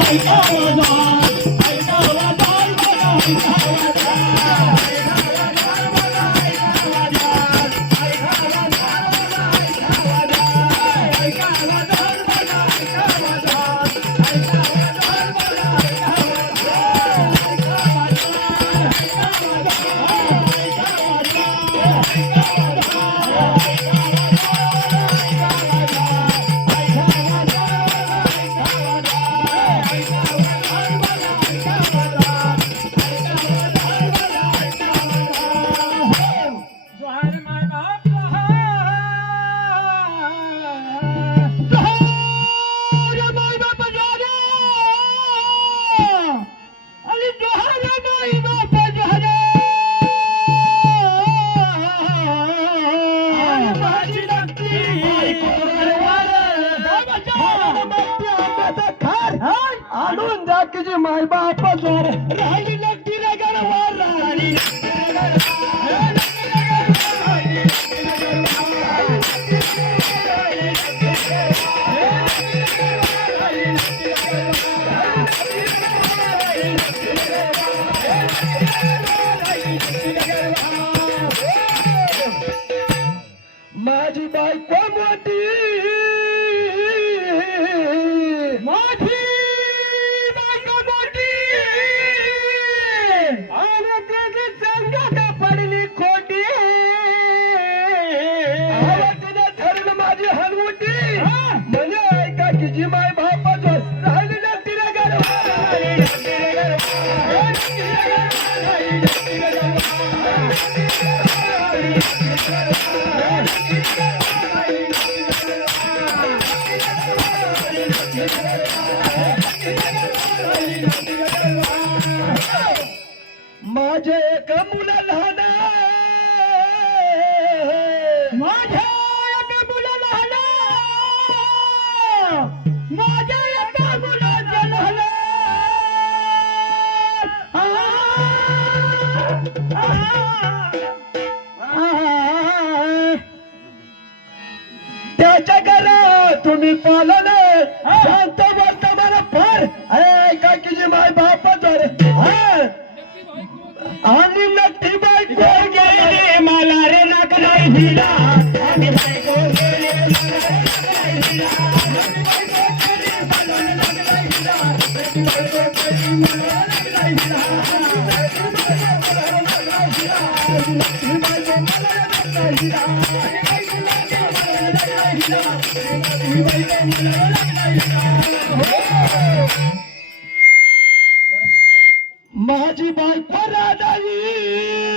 जोहार माय बाप जोहार माय बाप जोहार अरे जोहार माय बाप जोहार माझी नक्की आणून जा की जी माय बाप जोर राहिली माझे एक मुलं लहान माझ्या त्याच्या घरा तुम्ही पालन शांत वर्तमान फार. ऐका की जी माय बाप जोर आणि नक्की बायको गेली मला रे नाक नाही दिला आणि बायको गेली मला रे नाक नाही दिला. माझी बायको राधाई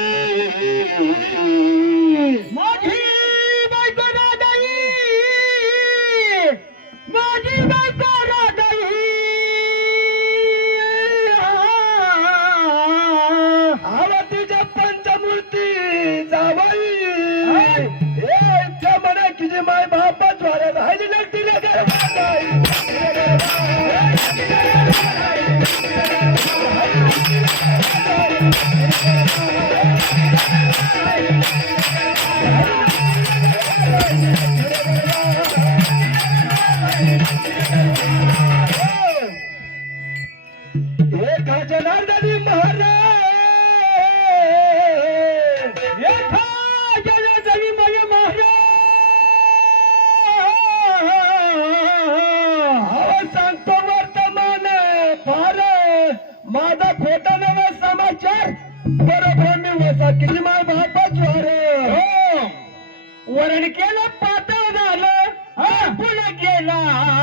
एक जनार्दनी महाराज! एका जनार्दनी मय महाराज! अहो सांगतो वर्तमान फार माझा खोटा नवा समाचार बरोबर मी वसा. किती माय बापा ज्वार? हो. वरण केलं पातळ झालं पुढे गेला हा.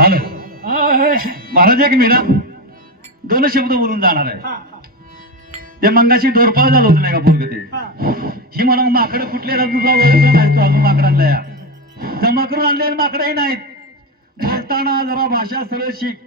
हॅलो. महाराज एक मिनिट. दोन शब्द बोलून जाणार आहे. ते मंगाशी दोरपाळ झालं होतं नाही का बोलग ते? ही. मला माकडं कुठले तुझा ओळखला नाही तो अजून माकडांना या. जमा करून आणलेले माकडही नाहीत. बोलताना जरा भाषा सरळ शिक.